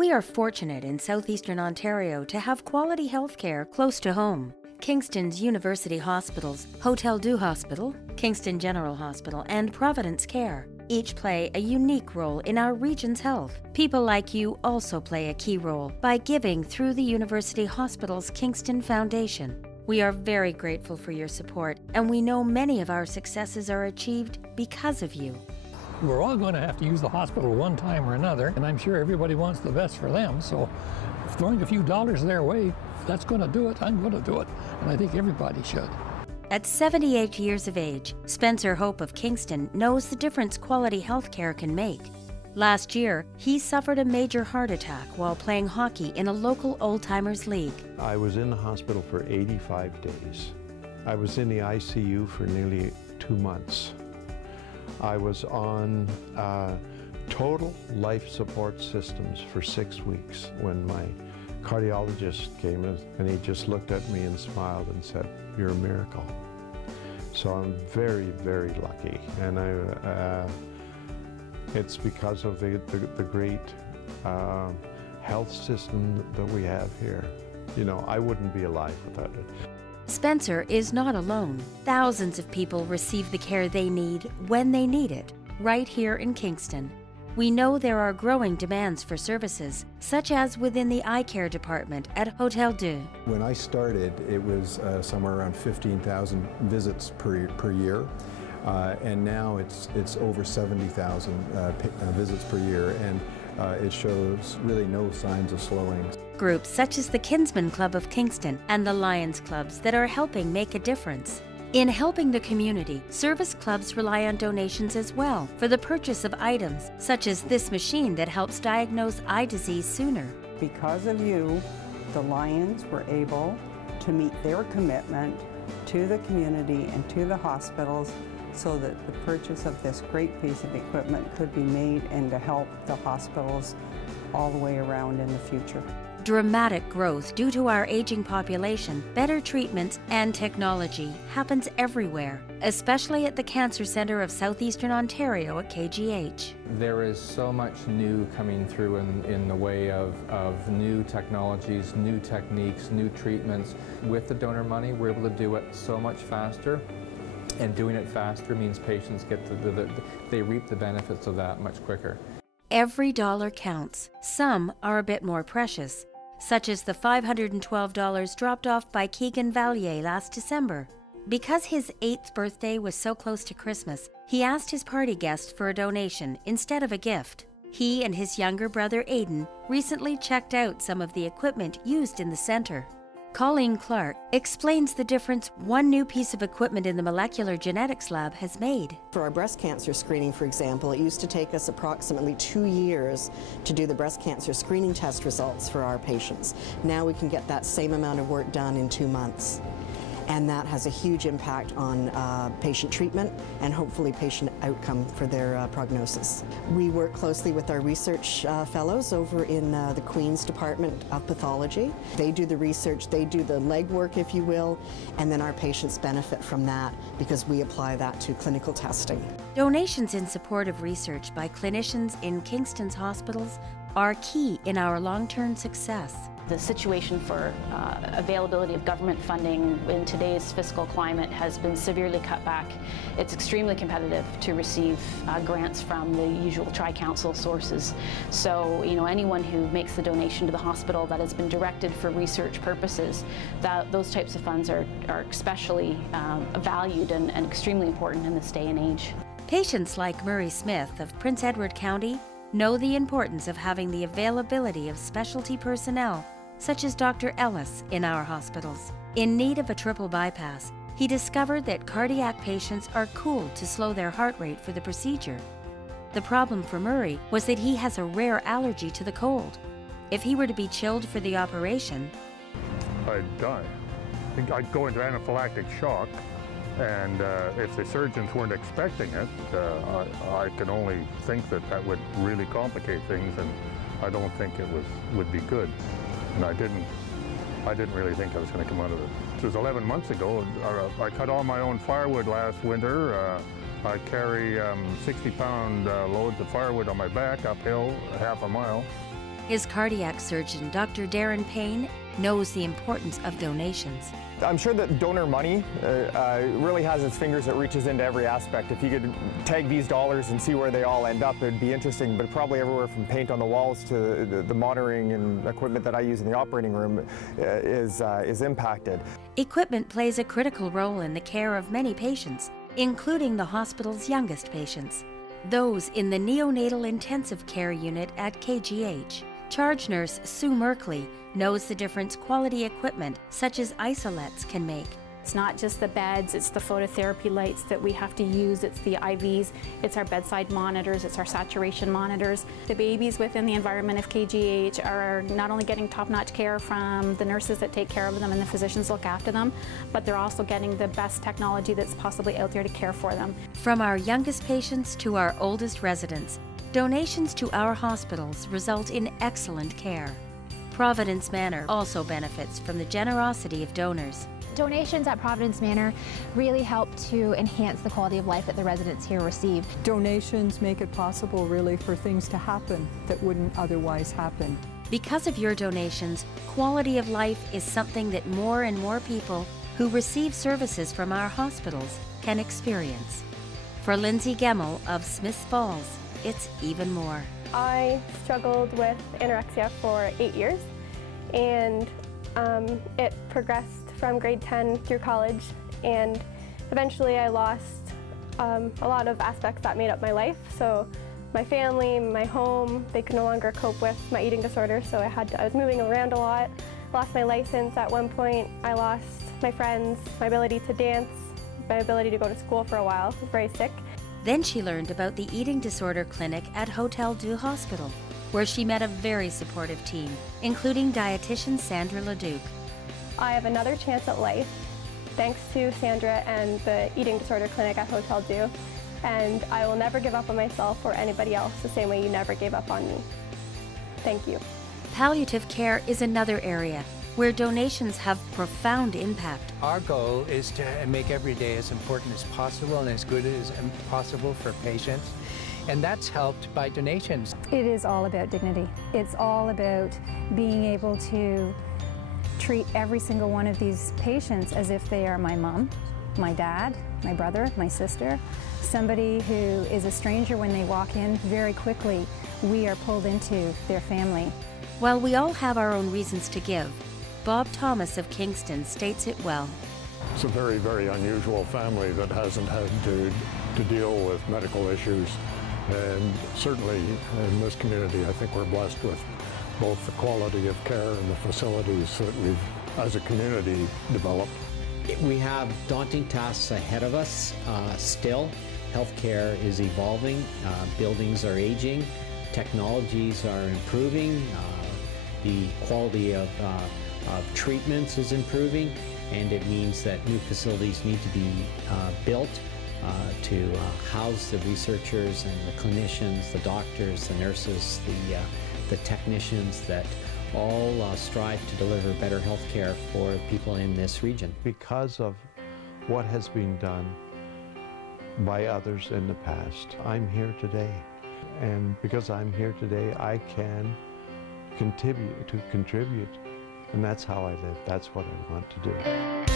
We are fortunate in southeastern Ontario to have quality health care close to home. Kingston's University Hospitals, Hotel du Hospital, Kingston General Hospital, and Providence Care each play a unique role in our region's health. People like you also play a key role by giving through the University Hospital's Kingston Foundation. We are very grateful for your support, and we know many of our successes are achieved because of you. We're all going to have to use the hospital one time or another, and I'm sure everybody wants the best for them, so throwing a few dollars their way, if that's going to do it, I'm going to do it, and I think everybody should. At 78 years of age, Spencer Hope of Kingston knows the difference quality health care can make. Last year, he suffered a major heart attack while playing hockey in a local old-timers league. I was in the hospital for 85 days. I was in the ICU for nearly 2 months. I was on total life support systems for 6 weeks when my cardiologist came in, and he just looked at me and smiled and said, "You're a miracle." So I'm very, very lucky, and it's because of the great health system that we have here. You know, I wouldn't be alive without it. Spencer is not alone. Thousands of people receive the care they need when they need it, right here in Kingston. We know there are growing demands for services, such as within the eye care department at Hotel Dieu. When I started, it was somewhere around 15,000 visits per year. And now it's over 70,000 visits per year, and it shows really no signs of slowing. Groups such as the Kinsman Club of Kingston and the Lions Clubs that are helping make a difference. In helping the community, service clubs rely on donations as well for the purchase of items such as this machine that helps diagnose eye disease sooner. Because of you, the Lions were able to meet their commitment to the community and to the hospitals so that the purchase of this great piece of equipment could be made and to help the hospitals all the way around in the future. Dramatic growth due to our aging population, better treatments, and technology happens everywhere, especially at the Cancer Centre of Southeastern Ontario at KGH. There is so much new coming through in the way of new technologies, new techniques, new treatments. With the donor money, we're able to do it so much faster. And doing it faster means patients get they reap the benefits of that much quicker. Every dollar counts. Some are a bit more precious, such as the $512 dropped off by Keegan Vallier last December. Because his 8th birthday was so close to Christmas, he asked his party guests for a donation instead of a gift. He and his younger brother Aidan recently checked out some of the equipment used in the center. Colleen Clark explains the difference one new piece of equipment in the molecular genetics lab has made. For our breast cancer screening, for example, it used to take us approximately 2 years to do the breast cancer screening test results for our patients. Now we can get that same amount of work done in 2 months. And that has a huge impact on patient treatment and hopefully patient outcome for their prognosis. We work closely with our research fellows over in the Queen's Department of Pathology. They do the research, they do the legwork, if you will, and then our patients benefit from that because we apply that to clinical testing. Donations in support of research by clinicians in Kingston's hospitals are key in our long-term success. The situation for availability of government funding in today's fiscal climate has been severely cut back. It's extremely competitive to receive grants from the usual tri-council sources. So, you know, anyone who makes the donation to the hospital that has been directed for research purposes, those types of funds are especially valued and extremely important in this day and age. Patients like Murray Smith of Prince Edward County know the importance of having the availability of specialty personnel such as Dr. Ellis in our hospitals. In need of a triple bypass, he discovered that cardiac patients are cooled to slow their heart rate for the procedure. The problem for Murray was that he has a rare allergy to the cold. If he were to be chilled for the operation, I'd die. I'd go into anaphylactic shock, and if the surgeons weren't expecting it, I can only think that would really complicate things, and I don't think it would be good. And I didn't really think I was going to come out of it. It was 11 months ago. I cut all my own firewood last winter. I carry 60-pound loads of firewood on my back uphill half a mile. His cardiac surgeon, Dr. Darren Payne, knows the importance of donations. I'm sure that donor money really has its fingers that reaches into every aspect. If you could tag these dollars and see where they all end up, it'd be interesting, but probably everywhere from paint on the walls to the monitoring and equipment that I use in the operating room is impacted. Equipment plays a critical role in the care of many patients, including the hospital's youngest patients, those in the neonatal intensive care unit at KGH. Charge nurse Sue Merkley knows the difference quality equipment such as isolettes can make. It's not just the beds, it's the phototherapy lights that we have to use, it's the IVs, it's our bedside monitors, it's our saturation monitors. The babies within the environment of KGH are not only getting top-notch care from the nurses that take care of them and the physicians look after them, but they're also getting the best technology that's possibly out there to care for them. From our youngest patients to our oldest residents, donations to our hospitals result in excellent care. Providence Manor also benefits from the generosity of donors. Donations at Providence Manor really help to enhance the quality of life that the residents here receive. Donations make it possible really for things to happen that wouldn't otherwise happen. Because of your donations, quality of life is something that more and more people who receive services from our hospitals can experience. For Lindsay Gemmel of Smiths Falls, it's even more. I struggled with anorexia for 8 years, and it progressed from grade 10 through college, and eventually I lost a lot of aspects that made up my life. So my family, my home, they could no longer cope with my eating disorder, so I was moving around a lot. Lost my license at one point. I lost my friends, my ability to dance, my ability to go to school for a while. I was very sick. Then she learned about the eating disorder clinic at Hotel du Hospital, where she met a very supportive team, including dietitian Sandra Leduc. I have another chance at life, thanks to Sandra and the eating disorder clinic at Hotel du, and I will never give up on myself or anybody else the same way you never gave up on me. Thank you. Palliative care is another area where donations have profound impact. Our goal is to make every day as important as possible and as good as possible for patients, and that's helped by donations. It is all about dignity. It's all about being able to treat every single one of these patients as if they are my mom, my dad, my brother, my sister, somebody who is a stranger when they walk in. Very quickly, we are pulled into their family. While we all have our own reasons to give, Bob Thomas of Kingston states it well. It's a very, very unusual family that hasn't had to deal with medical issues. And certainly in this community, I think we're blessed with both the quality of care and the facilities that we've, as a community, developed. We have daunting tasks ahead of us still. Healthcare is evolving, buildings are aging, technologies are improving, the quality of treatments is improving, and it means that new facilities need to be built to house the researchers and the clinicians, the doctors, the nurses, the technicians that all strive to deliver better health care for people in this region. Because of what has been done by others in the past, I'm here today. And because I'm here today, I can contribute, and that's how I live. That's what I want to do.